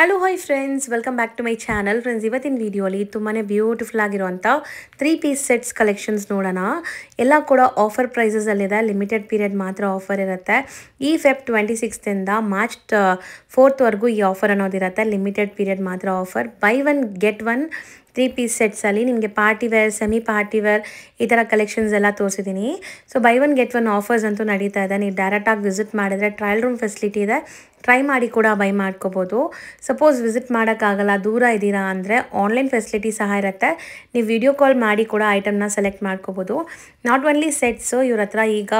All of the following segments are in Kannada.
Hello hi friends, welcome back to my channel. Friends, ಇವತ್ತಿನ ವಿಡಿಯೋಲಿ ತುಂಬಾ ಬ್ಯೂಟಿಫುಲ್ ಆಗಿರುವಂಥ 3 ಪೀಸ್ ಸೆಟ್ಸ್ ಕಲೆಕ್ಷನ್ಸ್ ನೋಡೋಣ. ಎಲ್ಲ ಕೂಡ ಆಫರ್ ಪ್ರೈಸಸಲ್ಲಿದೆ. ಲಿಮಿಟೆಡ್ ಪೀರಿಯಡ್ ಮಾತ್ರ ಆಫರ್ ಇರುತ್ತೆ. ಈ ಫೆಬ್ 26ಇಂದ ಮಾರ್ಚ್ 4ವರೆಗೂ ಈ ಆಫರ್ ಅನ್ನೋದಿರುತ್ತೆ. ಲಿಮಿಟೆಡ್ ಪೀರಿಯಡ್ ಮಾತ್ರ offer. Buy one get one 3 piece ಸೆಟ್ಸಲ್ಲಿ ನಿಮಗೆ party wear, semi party wear ಈ ಥರ ಕಲೆಕ್ಷನ್ಸ್ ಎಲ್ಲ ತೋರಿಸಿದ್ದೀನಿ. So buy one get one offers ಅಂತೂ ನಡೀತಾ ಇದೆ. ನೀವು ಡೈರೆಕ್ಟಾಗಿ ವಿಸಿಟ್ ಮಾಡಿದ್ರೆ ಟ್ರಯಲ್ ರೂಮ್ ಫೆಸಿಲಿಟಿ ಇದೆ. ಟ್ರೈ ಮಾಡಿ ಕೂಡ ಬೈ ಮಾಡ್ಕೋಬೋದು. ಸಪೋಸ್ ವಿಸಿಟ್ ಮಾಡೋಕ್ಕಾಗಲ್ಲ, ದೂರ ಇದ್ದೀರಾ ಅಂದರೆ ಆನ್ಲೈನ್ ಫೆಸಿಲಿಟಿ ಸಹ ಇರುತ್ತೆ. ನೀವು ವಿಡಿಯೋ ಕಾಲ್ ಮಾಡಿ ಕೂಡ ಐಟಮ್ನ ಸೆಲೆಕ್ಟ್ ಮಾಡ್ಕೋಬೋದು. ನಾಟ್ ಓನ್ಲಿ ಸೆಟ್ಸು, ಇವ್ರ ಹತ್ರ ಈಗ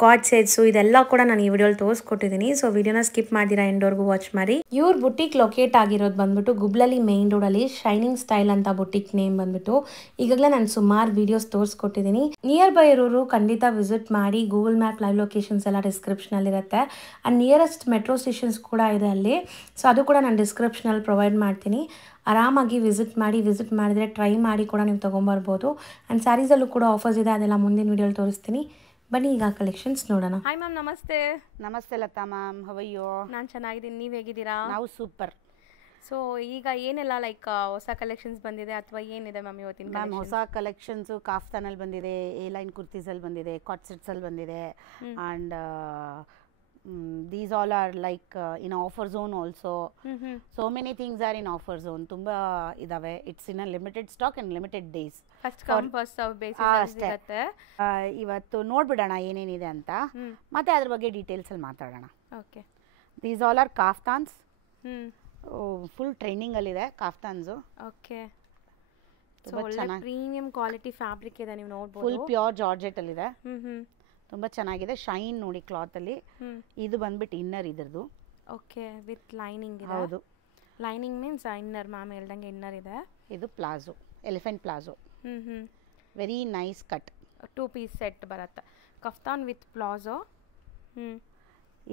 ಕಾರ್ಡ್ ಸೆಟ್ಸು ಇದೆಲ್ಲ ಕೂಡ ನಾನು ಈ ವಿಡಿಯೋಲಿ ತೋರಿಸ್ಕೊಟ್ಟಿದ್ದೀನಿ. ಸೊ ವಿಡಿಯೋನ ಸ್ಕಿಪ್ ಮಾಡಿದ್ದೀರಾ ಎಂಡ್ವರೆಗೂ ವಾಚ್ ಮಾಡಿ. ಇವ್ರ ಬುಟಿಕ್ ಲೊಕೇಟ್ ಆಗಿರೋದು ಬಂದ್ಬಿಟ್ಟು ಗುಬ್ಲಲ್ಲಿ ಮೇನ್ ರೋಡಲ್ಲಿ ಶೈನಿಂಗ್ ಸ್ಟೈಲ್ ಅಂತ ಬುಟಿಕ್ ನೇಮ್ ಬಂದ್ಬಿಟ್ಟು. ಈಗಾಗಲೇ ನಾನು ಸುಮಾರು ವಿಡಿಯೋಸ್ ತೋರಿಸ್ಕೊಟ್ಟಿದ್ದೀನಿ. ನಿಯರ್ ಬೈ ಇರೋರು ಖಂಡಿತ ವಿಸಿಟ್ ಮಾಡಿ. ಗೂಗಲ್ ಮ್ಯಾಪ್ ಲೈವ್ ಲೊಕೇಶನ್ಸ್ ಎಲ್ಲ ಡಿಸ್ಕ್ರಿಪ್ಷನಲ್ಲಿರುತ್ತೆ. ಆ್ಯಂಡ್ ನಿಯರೆಸ್ಟ್ ಮೆಟ್ರೋ ಸ್ಟೇಷನ್ಸ್ ಕೂಡ ಇದೆ ಅಲ್ಲಿ. ಸೊ ಅದು ಕೂಡ ನಾನು ಡಿಸ್ಕ್ರಿಪ್ಷನಲ್ಲಿ ಪ್ರೊವೈಡ್ ಮಾಡ್ತೀನಿ. ಆರಾಮಾಗಿ ವಿಸಿಟ್ ಮಾಡಿದರೆ ಟ್ರೈ ಮಾಡಿ ಕೂಡ ನೀವು ತೊಗೊಂಬರ್ಬೋದು. ಆ್ಯಂಡ್ ಸ್ಯಾರೀಸಲ್ಲೂ ಕೂಡ ಆಫರ್ಸ್ ಇದೆ, ಅದೆಲ್ಲ ಮುಂದಿನ ವಿಡಿಯೋಲಿ ತೋರಿಸ್ತೀನಿ. ಬನ್ನಿ ಈಗ ಕಲೆಕ್ಷನ್ಸ್ ನೋಡೋಣ. ಹಾಯ್ ಮ್ಯಾಮ್, ನಮಸ್ತೆ. ನಮಸ್ತೆ ಲತಾ ಮ್ಯಾಮ್, ಹವಯ್ಯೋ? ನಾನು ಚೆನ್ನಾಗಿದ್ದೀನಿ, ನೀವು ಹೇಗಿದ್ದೀರಾ? ನಾವು ಸೂಪರ್. ಸೊ ಈಗ ಏನೆಲ್ಲ ಲೈಕ್ ಹೊಸ ಕಲೆಕ್ಷನ್ಸ್ ಬಂದಿದೆ ಅಥವಾ ಏನಿದೆ ಮ್ಯಾಮ್ ಇವತ್ತಿನ? ಮ್ಯಾಮ್ ಹೊಸ ಕಲೆಕ್ಷನ್ಸು ಕಾಫ್ತಾನಲ್ಲಿ ಬಂದಿದೆ, ಎ ಲೈನ್ ಕುರ್ತೀಸಲ್ಲಿ ಬಂದಿದೆ, ಕಾಟ್ ಸೆಟ್ಸಲ್ಲಿ ಬಂದಿದೆ. And these all are like in offer zone also. So many things are in offer zone. ತುಂಬ ಇದಾವೆ. It's in a limited stock and limited days. ಅಷ್ಟೇ. ಇವತ್ತು ನೋಡ್ಬಿಡೋಣ ಏನೇನಿದೆ ಅಂತ, ಮತ್ತೆ ಅದ್ರ ಬಗ್ಗೆ ಡೀಟೇಲ್ಸಲ್ಲಿ ಮಾತಾಡೋಣ. Okay. These all are kaftans. Full ಟ್ರೈನಿಂಗಲ್ಲಿದೆ kaftans. Okay. Premium quality fabric ಇದೆ, ನೀವು ನೋಡ್ಬೋದು. ಫುಲ್ ಪ್ಯೂರ್ ಜಾರ್ಜೆಟಲ್ಲಿದೆ. ತುಂಬ ಚೆನ್ನಾಗಿದೆ. ಶೈನ್ ನೋಡಿ ಕ್ಲಾತಲ್ಲಿ. ಇದು ಬಂದ್ಬಿಟ್ಟು ಇನ್ನರ್ ಇದ್ರದ್ದು. ಓಕೆ, ವಿತ್ ಲೈನಿಂಗ್ ಇದೆ. ಹೌದು, ಲೈನಿಂಗ್ ಮೀನ್ಸ್ ಇನ್ನರ್. ಮ್ಯಾಮ್ ಹೇಳ್ದಂಗೆ ಇನ್ನರ್ ಇದೆ. ಇದು palazzo, elephant palazzo. Very nice cut. 2 piece set ಬರುತ್ತೆ. Kaftan with palazzo.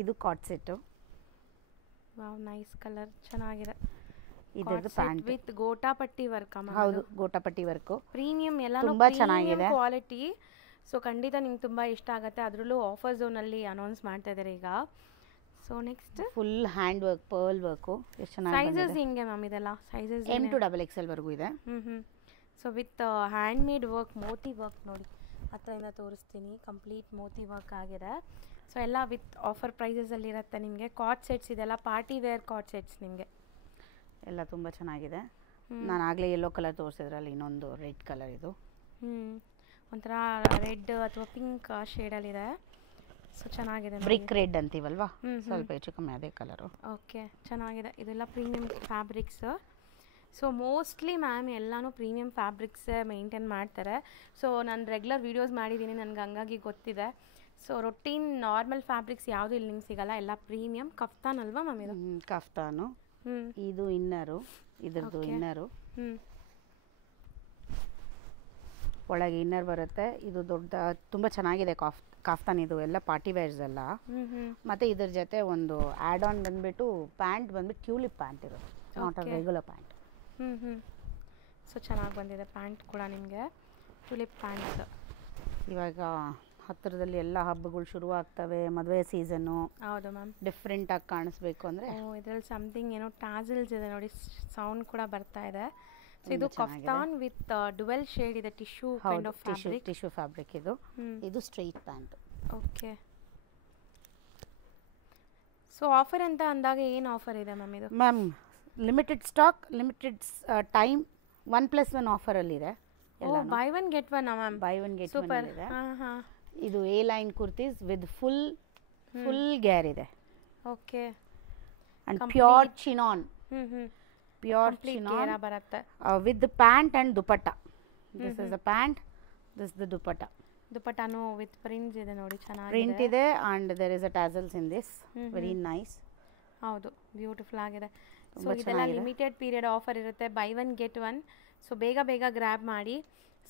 ಇದು ಕಾಟ್ ಸೆಟ್ಟು. ವಾವ್, ನೈಸ್ ಕಲರ್, ಚೆನ್ನಾಗಿದೆ. ಇದರದ್ದು ಪ್ಯಾಂಟ್ ವಿತ್ ಗೋಟಾಪಟ್ಟಿ ವರ್ಕ್. ಹೌದು, ಗೋಟಾಪಟ್ಟಿ ವರ್ಕು. ಪ್ರೀಮಿಯಂ ಎಲ್ಲ ತುಂಬ ಚೆನ್ನಾಗಿದೆ ಕ್ವಾಲಿಟಿ. ಸೊ ಖಂಡಿತ ನಿಮ್ಗೆ ತುಂಬ ಇಷ್ಟ ಆಗುತ್ತೆ. ಅದರಲ್ಲೂ ಆಫರ್ ಝೋನಲ್ಲಿ ಅನೌನ್ಸ್ ಮಾಡ್ತಾ ಇದ್ದಾರೆ ಈಗ. So next full hand work, pearl work. ಎಷ್ಟು ಚೆನ್ನಾಗಿ. ಸೈಜಸ್ ಹೆಂಗೆ ಮ್ಯಾಮ್ ಇದೆಲ್ಲ? ಸೈಜಸ್ M to XXL ವರೆಗೂ ಇದೆ. So with hand made work, Moti work ನೋಡಿ. ಹತ್ತಿರದಿಂದ ತೋರಿಸ್ತೀನಿ. ಕಂಪ್ಲೀಟ್ ಮೋತಿ ವರ್ಕ್ ಆಗಿದೆ. ಸೊ ಎಲ್ಲ ವಿತ್ ಆಫರ್ ಪ್ರೈಸಸಲ್ಲಿ ಇರುತ್ತೆ ನಿಮಗೆ. ಕಾಟ್ ಸೆಟ್ಸ್ ಇದೆಲ್ಲ ಪಾರ್ಟಿ ವೇರ್ ಕಾಟ್ ಸೆಟ್ಸ್ ನಿಮಗೆ ಎಲ್ಲ ತುಂಬ ಚೆನ್ನಾಗಿದೆ. ನಾನು ಆಗಲೇ ಯೆಲ್ಲೋ ಕಲರ್ ತೋರಿಸಿದ್ರಲ್ಲಿ ಇನ್ನೊಂದು ರೆಡ್ ಕಲರ್. ಇದು ಒಂಥರ ರೆಡ್ ಅಥವಾ ಪಿಂಕ್ ಶೇಡಲ್ಲಿದೆ. ಸೊ ಚೆನ್ನಾಗಿದೆ. ಬ್ರಿಕ್ ರೆಡ್ ಅಂತೀವಲ್ವಾ, ಸ್ವಲ್ಪ ಹೆಚ್ಚು ಕಮ್ಮಿ ಅದೇ ಕಲರು. ಓಕೆ, ಚೆನ್ನಾಗಿದೆ. ಇದೆಲ್ಲ premium fabrics. So mostly ma'am ಎಲ್ಲನೂ ಪ್ರೀಮಿಯಂ ಫ್ಯಾಬ್ರಿಕ್ಸೇ ಮೇಂಟೈನ್ ಮಾಡ್ತಾರೆ. ಸೊ ನಾನು ರೆಗ್ಯುಲರ್ ವೀಡಿಯೋಸ್ ಮಾಡಿದ್ದೀನಿ, ನನಗೆ ಹಂಗಾಗಿ ಗೊತ್ತಿದೆ. ಸೊ ರೊಟೀನ್ ನಾರ್ಮಲ್ ಫ್ಯಾಬ್ರಿಕ್ಸ್ ಯಾವುದು ಇಲ್ಲಿ ನಿಮ್ಗೆ ಸಿಗಲ್ಲ, ಎಲ್ಲ ಪ್ರೀಮಿಯಂ. ಕಫ್ತಾನ್ ಅಲ್ವಾ ಮ್ಯಾಮ್ ಇದು? ಕಫ್ತಾನು. ಇದು ಇನ್ನರು, ಇದ್ರದ್ದು ಇನ್ನರು. ಒಳಗೆ ಇನ್ನರ್ ಬರುತ್ತೆ. ಇದು ದೊಡ್ಡ ತುಂಬ ಚೆನ್ನಾಗಿದೆ ಕಾಫ್ತಾನ್. ಇದು ಎಲ್ಲ ಪಾರ್ಟಿ ವೇರ್ಸ್ ಎಲ್ಲ. ಮತ್ತು ಇದ್ರ ಜೊತೆ ಒಂದು ಆ್ಯಡ್ ಆನ್ ಬಂದುಬಿಟ್ಟು ಪ್ಯಾಂಟ್ ಬಂದುಬಿಟ್ಟು ಟ್ಯೂಲಿಪ್ ಪ್ಯಾಂಟ್ ಇರುತ್ತೆ, not a regular pant. So ಚೆನ್ನಾಗಿ ಬಂದಿದೆ ಪ್ಯಾಂಟ್ ಕೂಡ ನಿಮಗೆ, ಟ್ಯೂಲಿಪ್ ಪ್ಯಾಂಟ್. ಇವಾಗ ಹತ್ತಿರದಲ್ಲಿ ಎಲ್ಲ ಹಬ್ಬಗಳು ಶುರು ಆಗ್ತವೆ, ಮದುವೆ ಸೀಸನ್ನು. ಹೌದು ಮ್ಯಾಮ್. ಡಿಫ್ರೆಂಟಾಗಿ ಕಾಣಿಸ್ಬೇಕು ಅಂದರೆ ಇದರಲ್ಲಿ ಸಮಥಿಂಗ್ ಏನೋ ಟಾಸಲ್ಸ್ ಇದೆ ನೋಡಿ, ಸೌಂಡ್ ಕೂಡ ಬರ್ತಾ ಇದೆ. ಸೊ ಇದು ಕಫ್ತಾನ್ ವಿತ್ ಡುವೆಲ್ ಶೇಡ್ ಇದೆ. Tissue kind of fabric. Tissue fabric ಇದು. ಇದು straight pant. Okay. So offer ಅಂತ ಅಂದಾಗ ಏನು ಆಫರ್ ಇದೆ ಮ್ಯಾಮ್ ಇದು? Ma'am limited stock, limited time, 1+1 ಆಫರಲ್ಲಿದೆ. Buy one get one ma'am. Buy one get one ಇದೆ. ಇದು A line kurtis with full ಗ್ಯಾರ್ ಇದೆ. Okay. And pure chinon. Pure chinon ಬರುತ್ತೆ with the pant and dupatta. This is the pant, this the dupatta. ದುಪಟ್ಟಾನು ವಿತ್ ಪ್ರಿಂಟ್ಸ್ ಇದೆ ನೋಡಿ, ಚೆನ್ನಾಗಿದೆ. ಪ್ರಿಂಟ್ ಇದೆ and there is a tassels in this. Very nice. ಹೌದು, ಬ್ಯೂಟಿಫುಲ್ ಆಗಿದೆ. ಸೊ ಇದೆಲ್ಲ ಲಿಮಿಟೆಡ್ ಪೀರಿಯಡ್ ಆಫರ್ ಇರುತ್ತೆ. Buy one get one. So ಬೇಗ ಗ್ರ್ಯಾಬ್ ಮಾಡಿ.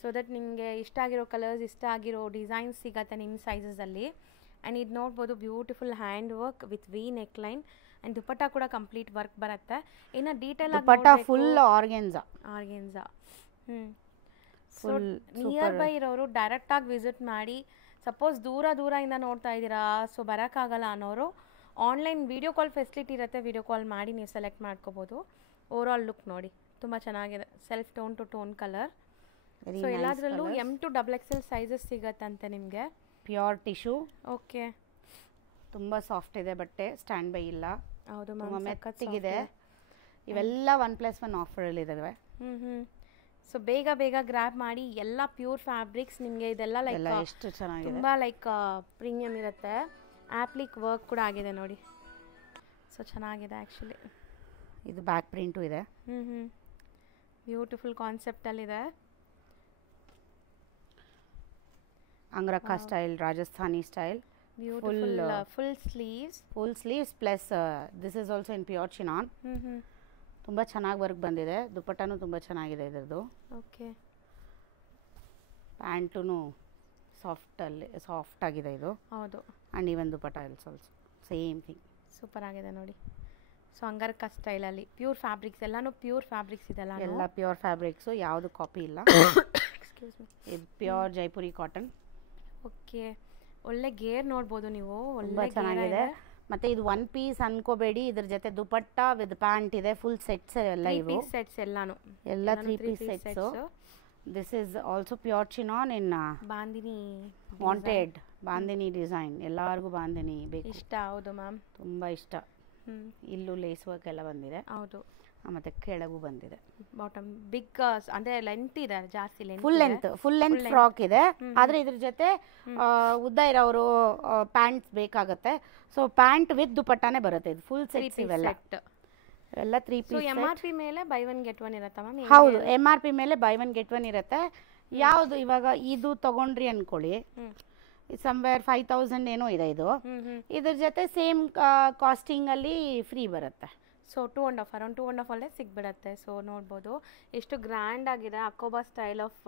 ಸೊ ದಟ್ ನಿಮಗೆ ಇಷ್ಟ ಆಗಿರೋ ಕಲರ್ಸ್, ಇಷ್ಟ ಆಗಿರೋ ಡಿಸೈನ್ಸ್ ಸಿಗತ್ತೆ ನಿಮ್ಮ ಸೈಜಸಲ್ಲಿ. ಆ್ಯಂಡ್ ಇದು ನೋಡ್ಬೋದು, beautiful hand work with V neckline. And dupatta ಕೂಡ ಕಂಪ್ಲೀಟ್ ವರ್ಕ್ ಬರುತ್ತೆ. ಇನ್ನು ಡೀಟೇಲ್ ಆಗಿ dupatta full organza. So nearby ಇರೋರು ಡೈರೆಕ್ಟಾಗಿ ವಿಸಿಟ್ ಮಾಡಿ. ಸಪೋಸ್ ದೂರದಿಂದ ನೋಡ್ತಾ ಇದ್ದೀರಾ, ಸೊ ಬರೋಕ್ಕಾಗಲ್ಲ ಅನ್ನೋರು ಆನ್ಲೈನ್ ವೀಡಿಯೋ ಕಾಲ್ ಫೆಸಿಲಿಟಿ ಇರುತ್ತೆ, ವೀಡಿಯೋ ಕಾಲ್ ಮಾಡಿ ನೀವು ಸೆಲೆಕ್ಟ್ ಮಾಡ್ಕೋಬೋದು. ಓವರಾಲ್ ಲುಕ್ ನೋಡಿ ತುಂಬ ಚೆನ್ನಾಗಿದೆ, self tone to tone colour. So ಎಲ್ಲದರಲ್ಲೂ M to XXL ಸೈಜಸ್ ಸಿಗತ್ತಂತೆ ನಿಮಗೆ. Pure tissue. ಓಕೆ, ತುಂಬ ಸಾಫ್ಟ್ ಇದೆ ಬಟ್ಟೆ, ಸ್ಟ್ಯಾಂಡ್ ಬೈ ಇಲ್ಲ. ಹೌದು ತುಂಬ ಮ್ಯಾಮ್, ಮೆತ್ತಗಿದೆ. ಇವೆಲ್ಲ 1+1 ಆಫರಲ್ಲಿದ್ದಾವೆ. ಸೊ ಬೇಗ ಬೇಗ ಗ್ರ್ಯಾಬ್ ಮಾಡಿ. ಎಲ್ಲ ಪ್ಯೂರ್ ಫ್ಯಾಬ್ರಿಕ್ಸ್ ನಿಮಗೆ. ಇದೆಲ್ಲ ಲೈಕ್ ಎಷ್ಟು ಚೆನ್ನಾಗಿದೆ, ತುಂಬ ಲೈಕ್ ಪ್ರೀಮಿಯಮ್ ಇರುತ್ತೆ. ಆ್ಯಪ್ಲಿಕ್ ವರ್ಕ್ ಕೂಡ ಆಗಿದೆ ನೋಡಿ. ಸೊ ಚೆನ್ನಾಗಿದೆ ಆ್ಯಕ್ಚುಲಿ. ಇದು ಬ್ಯಾಕ್ ಪ್ರಿಂಟು ಇದೆ. ಬ್ಯೂಟಿಫುಲ್ ಕಾನ್ಸೆಪ್ಟಲ್ಲಿದೆ. Angrakha style, Rajasthani style. Beautiful full sleeves plus this is also in pure chinon. ತುಂಬ ಚೆನ್ನಾಗಿ ವರ್ಕ್ ಬಂದಿದೆ. ದುಪ್ಪಟ್ಟನೂ ತುಂಬ ಚೆನ್ನಾಗಿದೆ ಇದರದ್ದು. ಓಕೆ, ಪ್ಯಾಂಟೂ ಸಾಫ್ಟ್ ಆಗಿದೆ ಇದು. ಹೌದು. And even dupatta also same thing. Super ಆಗಿದೆ ನೋಡಿ. ಸೊ ಅಂಗರ್ಕಾ ಸ್ಟೈಲಲ್ಲಿ ಪ್ಯೂರ್ ಫ್ಯಾಬ್ರಿಕ್ಸ್, ಎಲ್ಲನೂ ಪ್ಯೂರ್ ಫ್ಯಾಬ್ರಿಕ್ಸ್ ಇದೆಲ್ಲ. ಎಲ್ಲ ಪ್ಯೂರ್ ಫ್ಯಾಬ್ರಿಕ್ಸು, ಯಾವುದು ಕಾಪಿ ಇಲ್ಲ. Excuse me. ಇದು ಪ್ಯೂರ್ ಜೈಪುರಿ ಕಾಟನ್. ಓಕೆ, ಒಳ್ಳೆ ಗೇರ್ ನೋಡ್ಬೋದು ನೀವು. ತುಂಬ ಚೆನ್ನಾಗಿದೆ. ಮತ್ತು ಇದು 1 ಪೀಸ್ ಅನ್ಕೋಬೇಡಿ, ಇದ್ರ ಜೊತೆ ದುಪ್ಪಟ್ಟ ವಿತ್ ಪ್ಯಾಂಟ್ ಇದೆ. ಫುಲ್ ಸೆಟ್ಸ್ ಎಲ್ಲ ಇವು. ಸೆಟ್ಸ್ ಎಲ್ಲಾನು ಎಲ್ಲ 3 piece sets. This is also pure chinon in bandhani wanted. Bandhani design, ಎಲ್ಲರಿಗೂ ಬಾಂದಿನಿ ಬೇಕು, ಇಷ್ಟ. ಹೌದು ಮ್ಯಾಮ್, ತುಂಬ ಇಷ್ಟ. ಇಲ್ಲೂ ಲೇಸ್ ವರ್ಕ್ ಎಲ್ಲ ಬಂದಿದೆ. ಹೌದು. ಮತ್ತು ಕೆಳಗೂ ಬಂದಿದೆ. ಬಾಟಮ್ ಬಿಗ್, ಅಂದರೆ ಲೆಂತ್ ಇದೆ ಜಾಸ್ತಿ. ಫುಲ್ ಲೆಂತ್ ಫ್ರಾಕ್ ಇದೆ. ಆದರೆ ಇದ್ರ ಜೊತೆ ಉದ್ದ ಇರೋರು ಪ್ಯಾಂಟ್ಸ್ ಬೇಕಾಗುತ್ತೆ. ಸೊ ಪ್ಯಾಂಟ್ ವಿತ್ ದುಪಟ್ಟಾನೇ ಬರುತ್ತೆ. ಇದು ಫುಲ್ ಸೆಟ್ಸ್ ಇವೆಲ್ಲ. ಎಲ್ಲ 3 ಪೀಸ್. MRP ಮೇಲೆ ಬೈ 1 get 1 ಇರುತ್ತಾ ಮ್ಯಾಮ್? ಹೌದು, MRP ಮೇಲೆ ಬೈ 1 get 1 ಇರುತ್ತೆ. ಯಾವುದು ಇವಾಗ ಇದು ತಗೊಂಡ್ರಿ ಅನ್ಕೊಳ್ಳಿ, ಸಮ್ವೇರ್ 5000 ಏನೋ ಇದೆ ಇದು. ಇದ್ರ ಜೊತೆ ಸೇಮ್ ಕಾಸ್ಟಿಂಗ್ ಅಲ್ಲಿ ಫ್ರೀ ಬರುತ್ತೆ. ಸೊ 2.5 ಅರೌಂಡ್ 2.5 ಅಲ್ಲೇ ಸಿಗ್ಬಿಡತ್ತೆ. ಸೊ ನೋಡ್ಬೋದು ಎಷ್ಟು ಗ್ರ್ಯಾಂಡ್ ಆಗಿದೆ. ಅಕೋಬಾ ಸ್ಟೈಲ್ ಆಫ್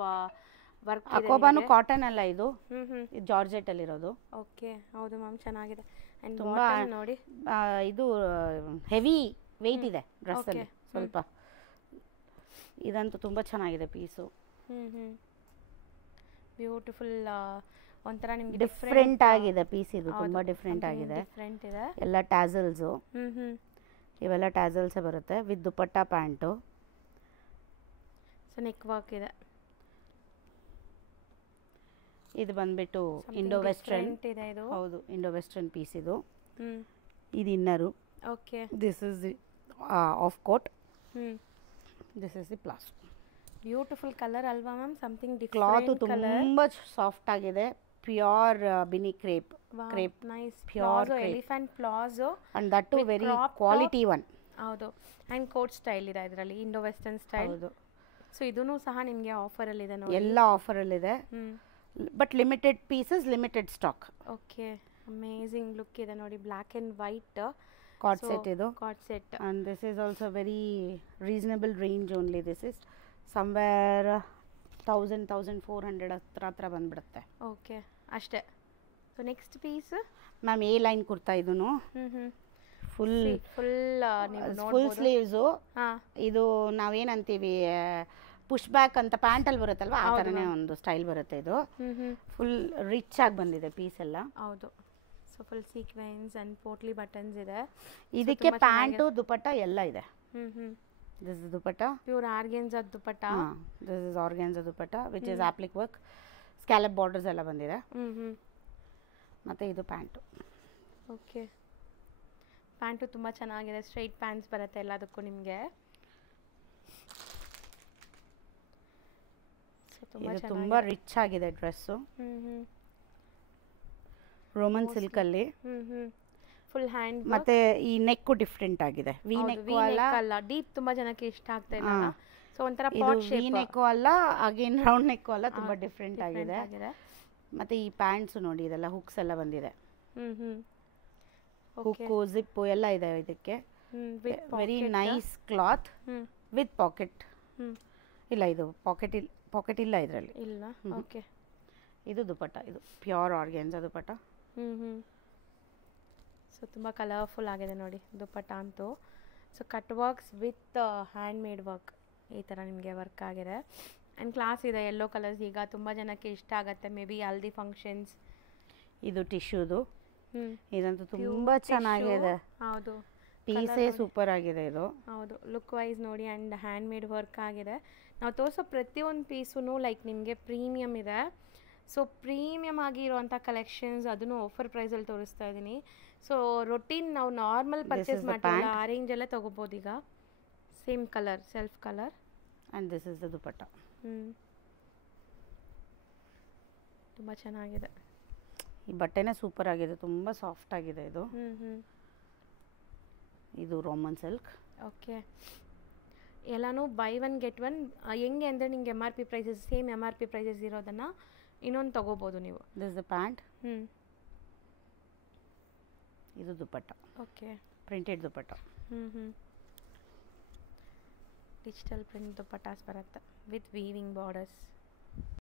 ವರ್ಕ್. ಅಕೋಬಾನು ಕಾಟನ್ ಅಲ್ಲ, ಇದು ಜಾರ್ಜೆಟ್ ಅಲ್ಲಿ ಇರೋದು. ಓಕೆ, ಹೌದು ಮ್ಯಾಮ್, ಚೆನ್ನಾಗಿದೆ. ಅಂಡ್ ತುಂಬಾ ನೋಡಿ, ಇದು ಹೆವಿ ವೆಯ್ಟ್ ಇದೆ ಡ್ರೆಸ್ ಅಲ್ಲಿ ಸ್ವಲ್ಪ. ಇದಂತೂ ತುಂಬಾ ಚೆನ್ನಾಗಿದೆ ಪೀಸು. ಬ್ಯೂಟಿಫುಲ್, ಒಂಥರ ನಿಮಗೆ ಡಿಫ್ರೆಂಟ್ ಆಗಿದೆ ಪೀಸ್. ಇದು ತುಂಬಾ ಡಿಫ್ರೆಂಟ್ ಆಗಿದೆ. ಎಲ್ಲ ಟ್ಯಾಸಲ್ಸು, ಇವೆಲ್ಲ ಟ್ಯಾಸಲ್ಸೇ ಬರುತ್ತೆ with dupatta pant. So neck work ಇದೆ. ಇದು ಬಂದ್ಬಿಟ್ಟು ಇಂಡೋ ವೆಸ್ಟರ್ನ್ ಇದೆ. ಇದು ಹೌದು, ಇಂಡೋ ವೆಸ್ಟರ್ನ್ ಪೀಸ್ ಇದು. ಇದು inner. Okay, this is half coat. This is the ಪ್ಲಾಸ್. ಬ್ಯೂಟಿಫುಲ್ ಕಲರ್ ಅಲ್ವಾ ಮ್ಯಾಮ್? Something different. ಕ್ಲಾತ್ ತುಂಬಾ ಸಾಫ್ಟ್ ಆಗಿದೆ. ಪ್ಯೂರ್ ಬಿನಿ crepe. Nice pure elephant palazzo. And that too very quality one. ಹೌದು. ಅಂಡ್ ಕೋಟ್ ಸ್ಟೈಲ್ ಇದೆ ಇದರಲ್ಲಿ, ಇಂಡೋ ವೆಸ್ಟರ್ನ್ ಸ್ಟೈಲ್. ಹೌದು. ಸೊ ಇದೂ ಸಹ ನಿಮಗೆ ಆಫರ್ ಅಲ್ಲಿ ಇದೆ ನೋಡಿ. ಎಲ್ಲ ಆಫರ್ ಅಲ್ಲಿ ಇದೆ. But limited pieces, limited stock. Okay, amazing look ಇದೆ ನೋಡಿ. Black and white cord set ಇದು. Cord set. And this is also very reasonable range only. This is somewhere 1000-1400 ಹತ್ರ ಬಂದ್ಬಿಡುತ್ತೆ. ಓಕೆ, ಅಷ್ಟೇ. So next piece ma'am, A line kurta ಇದೂನು. Full sleeves. ಇದು ನಾವೇನಂತೀವಿ ಪುಷ್ ಬ್ಯಾಕ್ ಅಂತ ಪ್ಯಾಂಟಲ್ಲಿ ಬರುತ್ತಲ್ವಾ, ಆ ಥರನೇ ಒಂದು ಸ್ಟೈಲ್ ಬರುತ್ತೆ ಇದು. ಫುಲ್ ರಿಚ್ ಆಗಿ ಬಂದಿದೆ ಪೀಸ್ ಎಲ್ಲ. ಹೌದು. So full sequins and potli buttons ಇದೆ. ಇದಕ್ಕೆ ಪ್ಯಾಂಟು ದುಪಟ್ಟ ಎಲ್ಲ ಇದೆ. This is dupatta, pure organza dupatta. This is organza dupatta which is applique work. Scallop borders ಎಲ್ಲ ಬಂದಿದೆ. ಮತ್ತು ಇದು ಪ್ಯಾಂಟು. ಓಕೆ, ಪ್ಯಾಂಟು ತುಂಬ ಚೆನ್ನಾಗಿದೆ. ಸ್ಟ್ರೈಟ್ ಪ್ಯಾಂಟ್ಸ್ ಬರುತ್ತೆ ಎಲ್ಲದಕ್ಕೂ ನಿಮಗೆ. ಇದು ತುಂಬ ರಿಚ್ ಆಗಿದೆ ಡ್ರೆಸ್ಸು. ರೋಮನ್ ಸಿಲ್ಕ್ ಅಲ್ಲಿ. Full hand. ಮತ್ತೆ ಈ ನೆಕ್ ಡಿಫ್ರೆಂಟ್ ಆಗಿದೆ. ವಿ ನೆಕ್ ಅಲ್ಲ, ಡೀಪ್ ತುಂಬಾ ಜನಕ್ಕೆ ಇಷ್ಟ ಆಗ್ತಾ ಇಲ್ಲ. ಸೊ ಒಂಥರ ಪಾಟ್ ಶೇಪ್. ವಿ ನೆಕ್ ಅಲ್ಲ, ಅಗೇನ್ ರೌಂಡ್ ನೆಕ್ ಅಲ್ಲ, ತುಂಬಾ ಡಿಫ್ರೆಂಟ್ ಆಗಿದೆ. ಮತ್ತೆ ಈ ಪ್ಯಾಂಟ್ಸ್ ನೋಡಿ, ಇದೆಲ್ಲ ಹುಕ್ಸ್ ಎಲ್ಲ ಬಂದಿದೆ. ಹುಕ್ಕು, ಜಿಪ್ಪು ಎಲ್ಲ ಇದೆ ಇದಕ್ಕೆ. Very nice cloth with packet. ಇಲ್ಲ, ಇದು ಪಾಕೆಟ್ ಇಲ್ಲ ಇದರಲ್ಲಿ. ಇಲ್ಲ. ಓಕೆ, ಇದು ದುಪಟ್ಟ. ಇದು ಪ್ಯೂರ್ ಆರ್ಗೆನ್ಜಾ ದುಪಟ್ಟ. ಸೊ ತುಂಬ ಕಲರ್ಫುಲ್ ಆಗಿದೆ ನೋಡಿ ದುಪಟ್ಟ ಅಂತೂ. So cut works with hand made work, ಈ ಥರ ನಿಮಗೆ ವರ್ಕ್ ಆಗಿದೆ. ಆ್ಯಂಡ್ ಕ್ಲಾಸ್ ಇದೆ. ಯೆಲ್ಲೋ ಕಲರ್ಸ್ ಈಗ ತುಂಬ ಜನಕ್ಕೆ ಇಷ್ಟ ಆಗುತ್ತೆ, ಮೇ ಬಿ ಹಲ್ದಿ ಫಂಕ್ಷನ್ಸ್. ಇದು ಟಿಶ್ಯೂದು. ಇದಂತೂ ತುಂಬ ಚೆನ್ನಾಗಿದೆ, ಹೌದು, ಪೀಸೇ ಸೂಪರ್ ಆಗಿದೆ ಇದು. ಹೌದು, ಲುಕ್ ವೈಸ್ ನೋಡಿ ಆ್ಯಂಡ್ ಹ್ಯಾಂಡ್ ಮೇಡ್ ವರ್ಕ್ ಆಗಿದೆ. ನಾವು ತೋರಿಸೋ ಪ್ರತಿಯೊಂದು ಪೀಸೂ ಲೈಕ್ ನಿಮಗೆ ಪ್ರೀಮಿಯಮ್ ಇದೆ. ಸೊ ಪ್ರೀಮಿಯಮ್ ಆಗಿರುವಂಥ ಕಲೆಕ್ಷನ್ಸ್, ಅದನ್ನು ಆಫರ್ ಪ್ರೈಸಲ್ಲಿ ತೋರಿಸ್ತಾ ಇದ್ದೀನಿ. ಸೊ ರೊಟೀನ್ ನಾವು ನಾರ್ಮಲ್ ಪರ್ಚೇಸ್ ಮಾಡ್ತೀವಲ್ಲ ಆ ರೇಂಜಲ್ಲೇ ತೊಗೋಬೋದು. ಈಗ same colour, self colour, and this is the dupatta. ತುಂಬ ಚೆನ್ನಾಗಿದೆ. ಈ ಬಟ್ಟೆನೇ ಸೂಪರ್ ಆಗಿದೆ, ತುಂಬ ಸಾಫ್ಟ್ ಆಗಿದೆ ಇದು. ಇದು ರೋಮನ್ ಸಿಲ್ಕ್. ಓಕೆ, ಎಲ್ಲನೂ ಬೈ ಒನ್ ಗೆಟ್ ಒನ್. ಹೆಂಗೆ ಅಂದರೆ ನಿಂಗೆ MRP prices, same MRP prices ಇರೋದನ್ನು ಇನ್ನೊಂದು ತೊಗೋಬೋದು ನೀವು. This the pant. ಇದು dupatta. Okay, printed dupatta. Digital print dupattas ಬರುತ್ತೆ ವಿತ್ ವೀವಿಂಗ್ ಬಾರ್ಡರ್ಸ್.